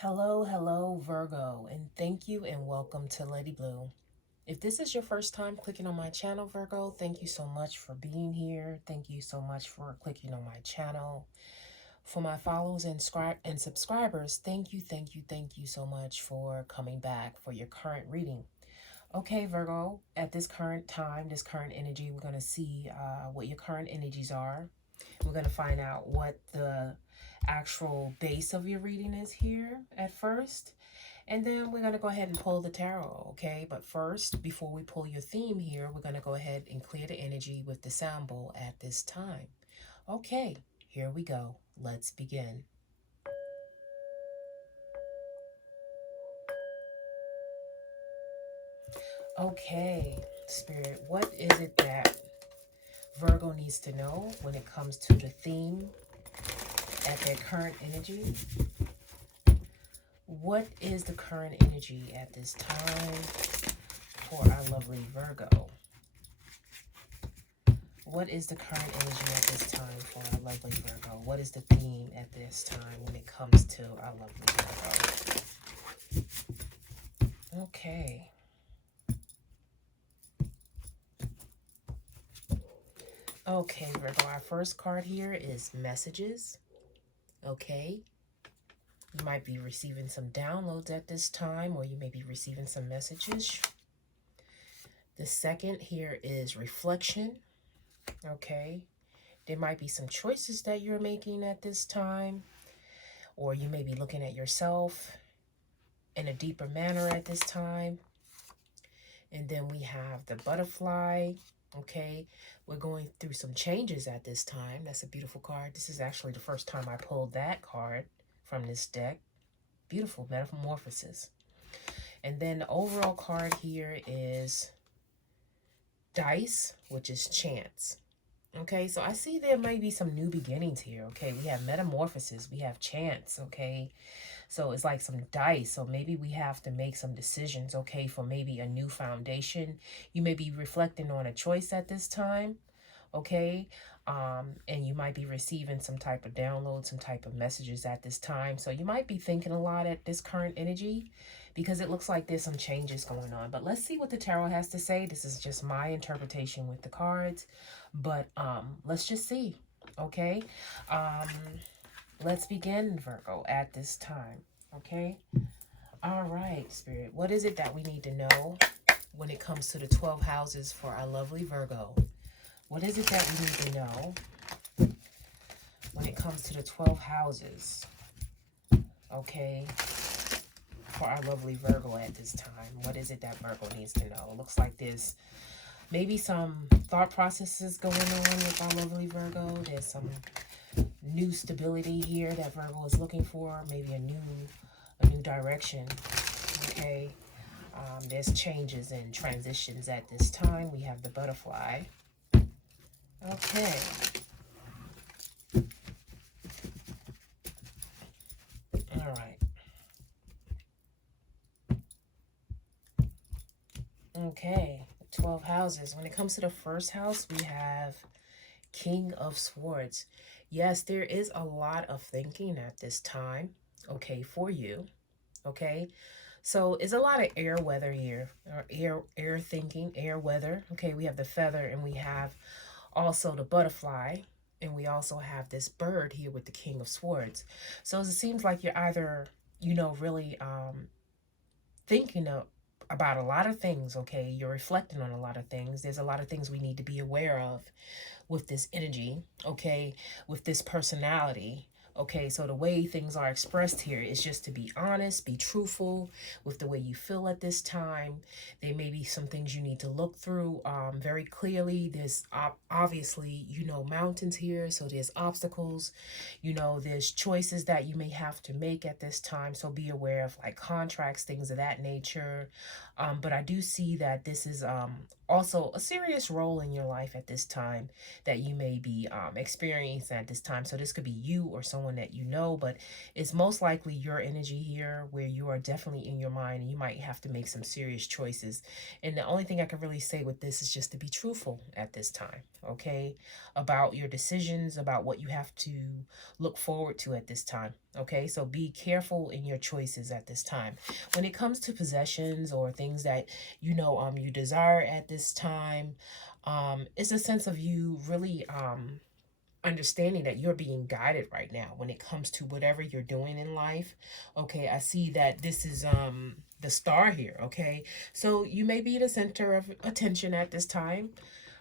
Hello, Virgo, and thank you and welcome to Letiblu. If this is your first time clicking on my channel, Virgo, thank you so much for being here. Thank you so much for clicking on my channel. For my followers and subscribers, thank you so much for coming back for your current reading. Okay, Virgo, at this current time, this current energy, we're going to see what your current energies are. We're going to find out what the actual base of your reading is here at first. And then we're going to go ahead and pull the tarot, okay? But first, before we pull your theme here, we're going to go ahead and clear the energy with the sound bowl at this time. Okay, here we go. Let's begin. Okay, Spirit, what is it that Virgo needs to know when it comes to the theme at their current energy? What is the current energy at this time for our lovely Virgo? What is the current energy at this time for our lovely Virgo? What is the theme at this time when it comes to our lovely Virgo? Okay. Okay, Virgo, our first card here is messages. Okay. You might be receiving some downloads at this time, or you may be receiving some messages. The second here is reflection. Okay. There might be some choices that you're making at this time, or you may be looking at yourself in a deeper manner at this time. And then we have the butterfly. Okay, we're going through some changes at this time. That's a beautiful card. This is actually the first time I pulled that card from this deck. Beautiful metamorphosis. And then the overall card here is dice, which is chance. Okay, so I see there may be some new beginnings here. Okay, we have metamorphosis, we have chance. Okay, so it's like some dice. So maybe we have to make some decisions, okay, for maybe a new foundation. You may be reflecting on a choice at this time, okay? And you might be receiving some type of download, some type of messages at this time. So you might be thinking a lot at this current energy because it looks like there's some changes going on. But let's see what the tarot has to say. This is just my interpretation with the cards. But let's just see, okay? Let's begin, Virgo, at this time, okay? All right, Spirit. What is it that we need to know when it comes to the 12 houses for our lovely Virgo? What is it that we need to know when it comes to the 12 houses, okay, for our lovely Virgo at this time? What is it that Virgo needs to know? It looks like there's maybe some thought processes going on with our lovely Virgo. There's some new stability here that Virgo is looking for, maybe a new direction, okay? There's changes and transitions at this time. We have the butterfly. Okay. All right. Okay, 12 houses. When it comes to the first house, we have King of Swords. Yes, there is a lot of thinking at this time, okay, for you, okay? So it's a lot of air weather here, or air thinking, air weather. Okay, we have the feather and we have also the butterfly, and we also have this bird here with the King of Swords. So it seems like you're either, really thinking about a lot of things, okay? You're reflecting on a lot of things. There's a lot of things we need to be aware of with this energy, okay, with this personality. Okay, so the way things are expressed here is just to be honest, be truthful with the way you feel at this time. There may be some things you need to look through very clearly. There's obviously, mountains here, so there's obstacles. There's choices that you may have to make at this time, so be aware of like contracts, things of that nature. But I do see that this is also a serious role in your life at this time that you may be experiencing at this time. So this could be you or someone that you know, but it's most likely your energy here where you are definitely in your mind and you might have to make some serious choices. And the only thing I can really say with this is just to be truthful at this time, okay, about your decisions, about what you have to look forward to at this time, Okay, so be careful in your choices at this time. When it comes to possessions or things that you desire at this time, it's a sense of you really understanding that you're being guided right now when it comes to whatever you're doing in life. Okay, I see that this is the star here. Okay, so you may be the center of attention at this time,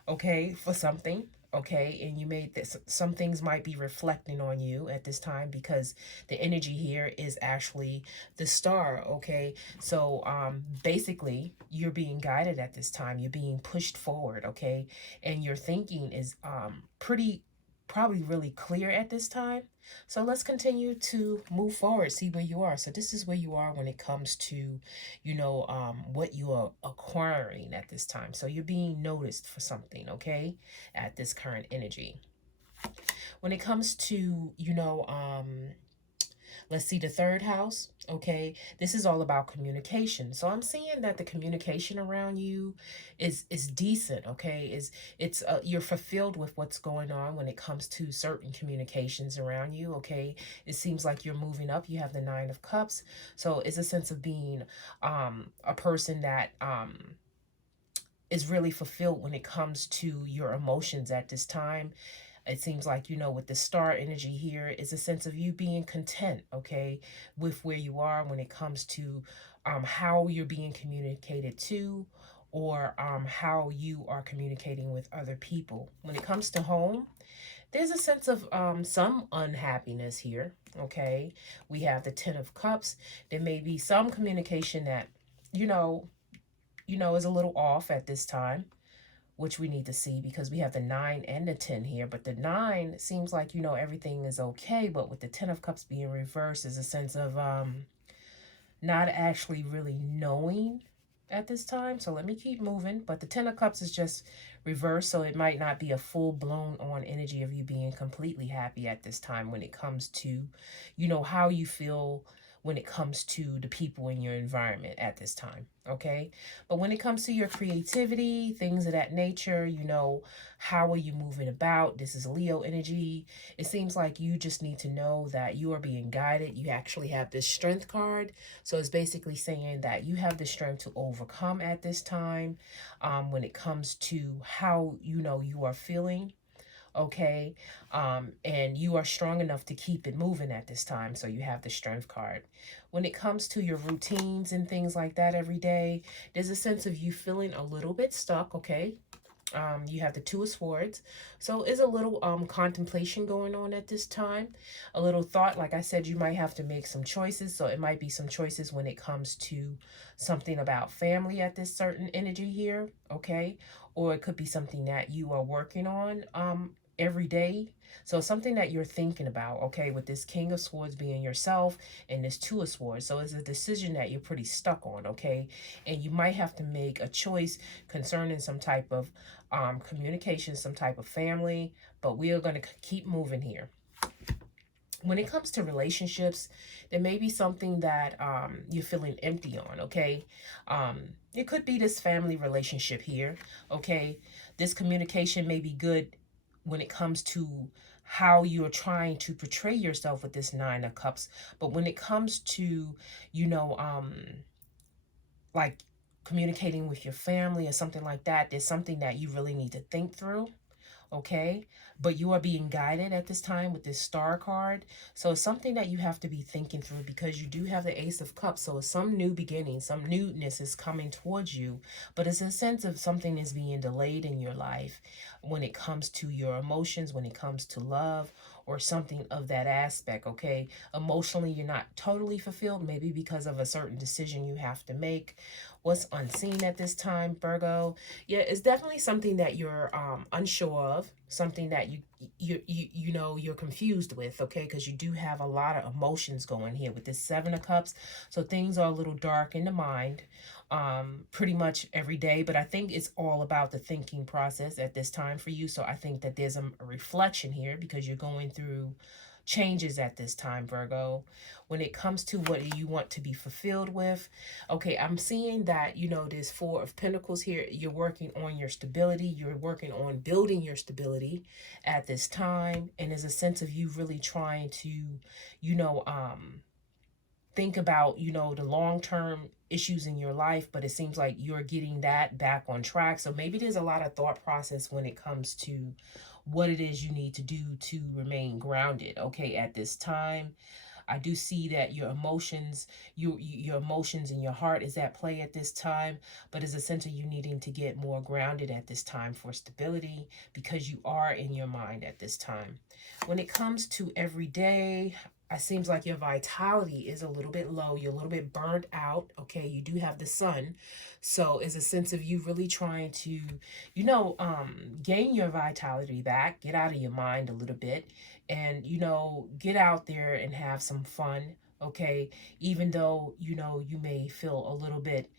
okay, for something. Okay, and you made this, some things might be reflecting on you at this time because the energy here is actually the star. Okay, so basically you're being guided at this time, you're being pushed forward. Okay, and your thinking is pretty probably really clear at this time. So let's continue to move forward, see where you are. So this is where you are when it comes to, what you are acquiring at this time. So you're being noticed for something, okay, at this current energy. When it comes to, let's see, the third house. Okay, this is all about communication. So I'm seeing that the communication around you is decent. Okay, it's you're fulfilled with what's going on when it comes to certain communications around you. Okay, it seems like you're moving up. You have the Nine of Cups, so it's a sense of being a person that is really fulfilled when it comes to your emotions at this time. It seems like, with the star energy here, is a sense of you being content, okay, with where you are when it comes to how you're being communicated to, or how you are communicating with other people. When it comes to home, there's a sense of some unhappiness here, okay? We have the Ten of Cups. There may be some communication that, is a little off at this time, which we need to see because we have the 9 and the 10 here. But the 9 seems like, everything is okay. But with the 10 of Cups being reversed, is a sense of not actually really knowing at this time. So let me keep moving. But the 10 of Cups is just reversed. So it might not be a full blown on energy of you being completely happy at this time when it comes to, how you feel when it comes to the people in your environment at this time, okay? But when it comes to your creativity, things of that nature, how are you moving about? This is Leo energy. It seems like you just need to know that you are being guided. You actually have this Strength card. So it's basically saying that you have the strength to overcome at this time when it comes to how you are feeling, okay, and you are strong enough to keep it moving at this time. So you have the Strength card. When it comes to your routines and things like that every day, there's a sense of you feeling a little bit stuck, okay? You have the Two of Swords. So is a little contemplation going on at this time, a little thought. Like I said, you might have to make some choices. So it might be some choices when it comes to something about family at this certain energy here, okay? Or it could be something that you are working on every day. So something that you're thinking about, okay, with this King of Swords being yourself and this Two of Swords. So it's a decision that you're pretty stuck on, okay? And you might have to make a choice concerning some type of communication, some type of family, but we are going to keep moving here. When it comes to relationships, there may be something that you're feeling empty on, okay? It could be this family relationship here, okay? This communication may be good when it comes to how you're trying to portray yourself with this Nine of Cups. But when it comes to, like communicating with your family or something like that, there's something that you really need to think through, okay? But you are being guided at this time with this Star card. So it's something that you have to be thinking through because you do have the Ace of Cups. So it's some new beginning, some newness is coming towards you, but it's a sense of something is being delayed in your life when it comes to your emotions, when it comes to love, or something of that aspect, okay? Emotionally, you're not totally fulfilled, maybe because of a certain decision you have to make. What's unseen at this time, Virgo? Yeah, it's definitely something that you're unsure of, something that you're confused with, okay? Because you do have a lot of emotions going here with this Seven of Cups. So things are a little dark in the mind pretty much every day, but I think it's all about the thinking process at this time for you. So I think that there's a reflection here because you're going through changes at this time, Virgo. When it comes to what you want to be fulfilled with, okay, I'm seeing that, there's Four of Pentacles here. You're working on your stability. You're working on building your stability at this time. And there's a sense of you really trying to, think about, the long-term issues in your life, but it seems like you're getting that back on track. So maybe there's a lot of thought process when it comes to what it is you need to do to remain grounded, okay, at this time. I do see that your emotions, your emotions and your heart is at play at this time, but it's a sense of you needing to get more grounded at this time for stability, because you are in your mind at this time. When it comes to every day, it seems like your vitality is a little bit low. You're a little bit burnt out. Okay, you do have the sun. So it's a sense of you really trying to, gain your vitality back, get out of your mind a little bit, and, get out there and have some fun. Okay, even though, you may feel a little bit,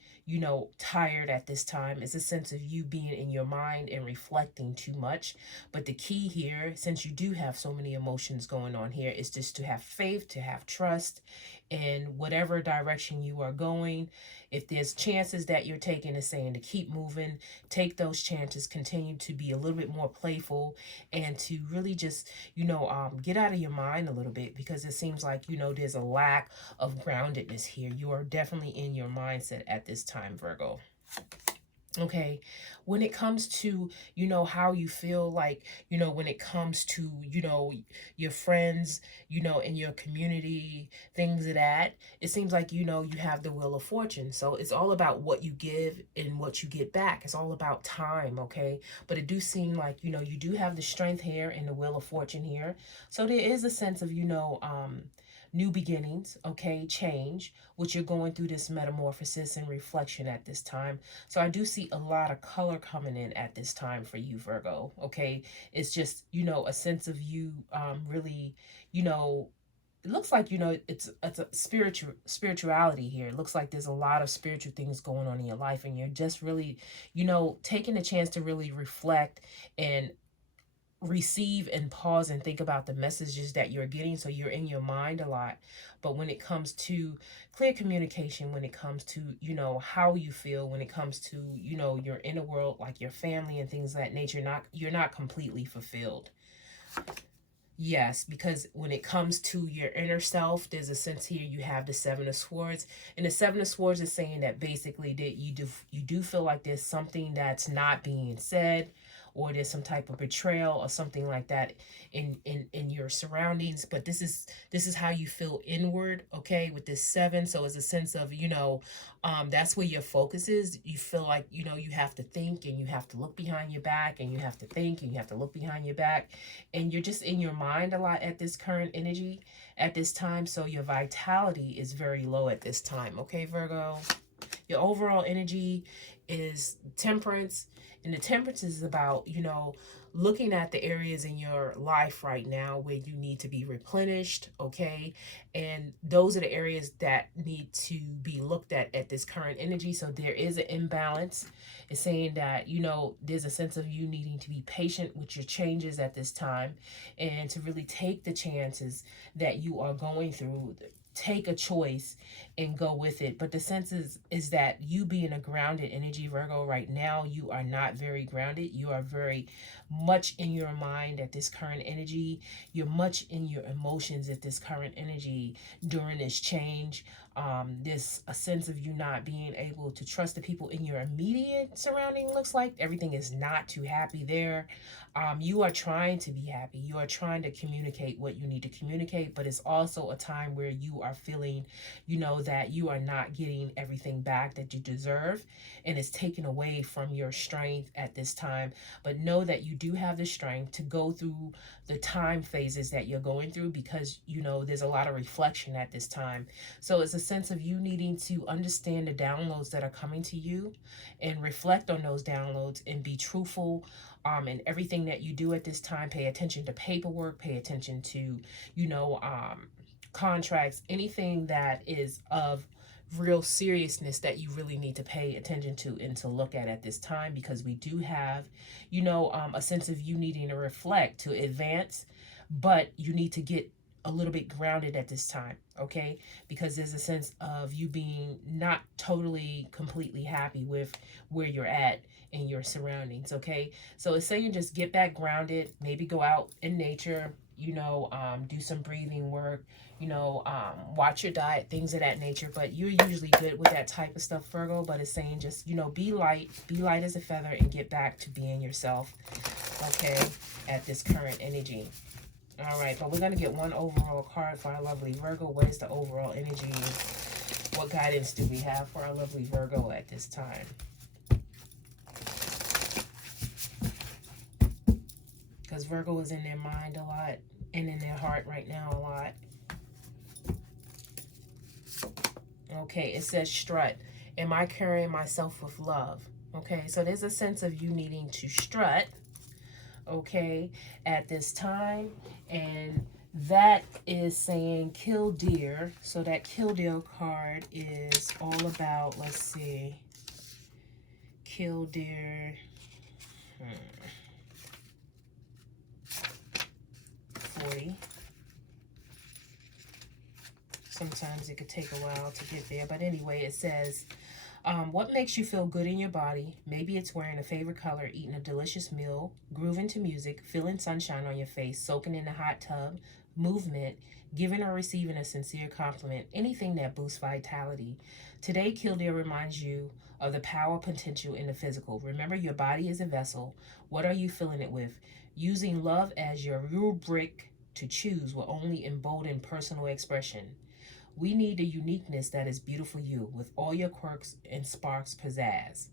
tired at this time. It's a sense of you being in your mind and reflecting too much. But the key here, since you do have so many emotions going on here, is just to have faith, to have trust in whatever direction you are going. If there's chances that you're taking, is saying to keep moving, take those chances, continue to be a little bit more playful, and to really just, get out of your mind a little bit, because it seems like, there's a lack of groundedness here. You are definitely in your mindset at this time, Virgo. Okay, when it comes to, how you feel like, when it comes to, your friends, in your community, things of that, it seems like, you have the Wheel of Fortune. So it's all about what you give and what you get back. It's all about time, okay? But it do seem like, you do have the strength here in the Wheel of Fortune here. So there is a sense of, new beginnings, okay, change, which you're going through this metamorphosis and reflection at this time. So I do see a lot of color coming in at this time for you, Virgo, okay? It's just, a sense of you really, it looks like, it's a spirituality here. It looks like there's a lot of spiritual things going on in your life, and you're just really, taking a chance to really reflect and receive and pause and think about the messages that you're getting. So you're in your mind a lot. But when it comes to clear communication, when it comes to, how you feel, when it comes to, your inner world, like your family and things of that nature, you're not completely fulfilled. Yes, because when it comes to your inner self, there's a sense here you have the Seven of Swords. And the Seven of Swords is saying that basically that you do feel like there's something that's not being said, or there's some type of betrayal or something like that in your surroundings. But this is how you feel inward, okay, with this 7. So it's a sense of, that's where your focus is. You feel like, you have to think, and you have to look behind your back, and you have to think, and you have to look behind your back. And you're just in your mind a lot at this current energy at this time. So your vitality is very low at this time, okay, Virgo? Your overall energy is Temperance. And the Temperance is about, looking at the areas in your life right now where you need to be replenished, okay? And those are the areas that need to be looked at this current energy. So there is an imbalance. It's saying that, there's a sense of you needing to be patient with your changes at this time, and to really take the chances that you are going through. Take a choice and go with it. But the sense is that you being a grounded energy, Virgo, right now, you are not very grounded. You are very much in your mind at this current energy. You're much in your emotions at this current energy during this change. There's a sense of you not being able to trust the people in your immediate surrounding. Looks like everything is not too happy there. You are trying to be happy. You are trying to communicate what you need to communicate, but it's also a time where you are feeling, that you are not getting everything back that you deserve, and it's taken away from your strength at this time. But know that you do have the strength to go through the time phases that you're going through, because, there's a lot of reflection at this time. So it's a sense of you needing to understand the downloads that are coming to you, and reflect on those downloads, and be truthful in everything that you do at this time. Pay attention to paperwork, pay attention to, contracts, anything that is of real seriousness that you really need to pay attention to and to look at this time, because we do have, a sense of you needing to reflect, to advance, but you need to get a little bit grounded at this time, okay? Because there's a sense of you being not totally, completely happy with where you're at in your surroundings, okay? So it's saying just get back grounded, maybe go out in nature, you know, do some breathing work, you know, watch your diet, things of that nature. But you're usually good with that type of stuff, Virgo. But it's saying just, you know, be light as a feather, and get back to being yourself, okay, at this current energy. All right, but we're going to get one overall card for our lovely Virgo. What is the overall energy? What guidance do we have for our lovely Virgo at this time? Because Virgo is in their mind a lot and in their heart right now a lot. Okay, it says strut. Am I carrying myself with love? Okay, so there's a sense of you needing to strut, okay, at this time. And that is saying kill deer. So that kill deer card is all about, let's see, kill deer. 40. Sometimes it could take a while to get there. But anyway, it says, what makes you feel good in your body? Maybe it's wearing a favorite color, eating a delicious meal, grooving to music, feeling sunshine on your face, soaking in the hot tub, movement, giving or receiving a sincere compliment, anything that boosts vitality. Today, Killdeer reminds you of the power potential in the physical. Remember, your body is a vessel. What are you filling it with? Using love as your rubric to choose will only embolden personal expression. We need a uniqueness that is beautiful you, with all your quirks and sparks pizzazz.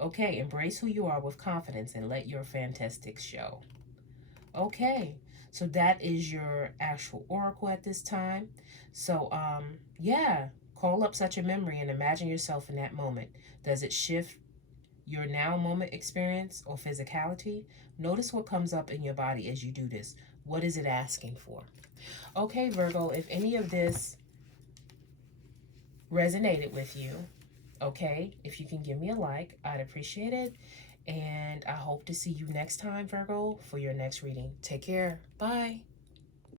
Okay, embrace who you are with confidence and let your fantastics show. Okay, so that is your actual oracle at this time. So, yeah, call up such a memory and imagine yourself in that moment. Does it shift your now moment experience or physicality? Notice what comes up in your body as you do this. What is it asking for? Okay, Virgo, if any of this resonated with you, okay, if you can give me a like, I'd appreciate it. And I hope to see you next time, Virgo, for your next reading. Take care. Bye.